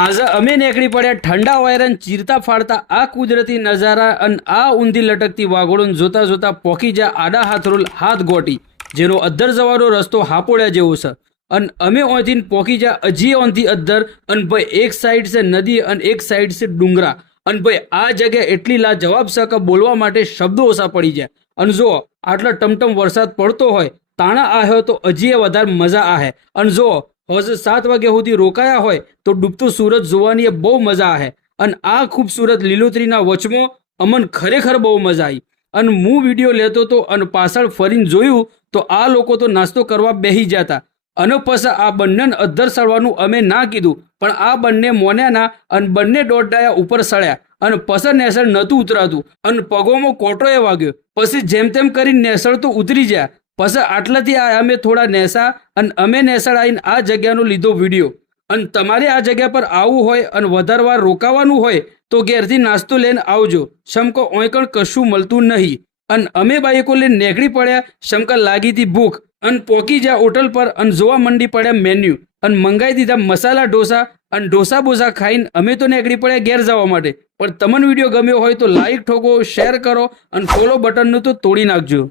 આજે અમે નીકળી પડ્યા ઠંડા વાયરન ચીરતા ફાડતા આ કુદરતી નજારા અને આ ઊંધી લટકતી વાગોળોને જોતા જોતા પોકી જા આડા હાથરોલ હાથ ગોટી, જેનો અદ્ધર જવાનો રસ્તો હાપોળ્યા જેવો છે. અને અમે ઓથી પોકી જા હજી ઓનથી અદ્ધર, અને ભાઈ એક સાઈડ છે નદી અને એક સાઈડ છે ડુંગરા. અને ભાઈ આ જગ્યા એટલી લાજવાબ છે કે બોલવા માટે શબ્દો ઓછા પડી જાય. અને જો આટલો ટમટમ વરસાદ પડતો હોય તાણા આવ્યો તો હજી વધારે મજા આવે. અને જો હોજ 7 વાગ્યા સુધી રોકાયા હોય તો ડૂબતો સૂરજ જોવાની બહુ મજા આવે. અને આ ખૂબસૂરત લીલોતરીના વચમાં અમન ખરેખર બહુ મજા આવી. અને હું વિડીયો લેતો હતો અને પાછળ ફરીને જોયું તો આ લોકો તો નાસ્તો કરવા બેસી જતા. અને પછી આ બંનેને અદ્ધર સળવાનું અમે ના કીધું, પણ આ બંને મોન્યાના અને બંને દોડડાયા ઉપર સળ્યા. અને પછી નેસળ નહોતું ઉતરાતું અને પગોમાં કોટોએ વાગ્યો. પછી જેમ તેમ કરીને નેસળ તો ઉતરી ગયા. પછી આટલાથી આ અમે થોડા નેસા અને અમે નેસળ આવીને આ જગ્યાનો લીધો વિડીયો. અને તમારે આ જગ્યા પર આવવું હોય અને વધારે વાર રોકાવાનું હોય તો ઘેરથી નાસ્તો લઈને આવજો. શમકો ઓંકણ કશું મળતું નહીં. અને અમે બાઈકો લઈને નીકળી પડ્યા. શમકા લાગી હતી ભૂખ અને પોકી જ્યાં હોટલ પર અને જોવા મંડી પડ્યા મેન્યુ અને મંગાવી દીધા મસાલા ઢોસા. અને ઢોસા બોસા ખાઈને અમે તો નીકળી પડ્યા ઘેર જવા માટે. પણ તમને વિડીયો ગમ્યો હોય તો લાઈક ઠોકો, શેર કરો અને ફોલો બટનનું તો તોડી નાખજો.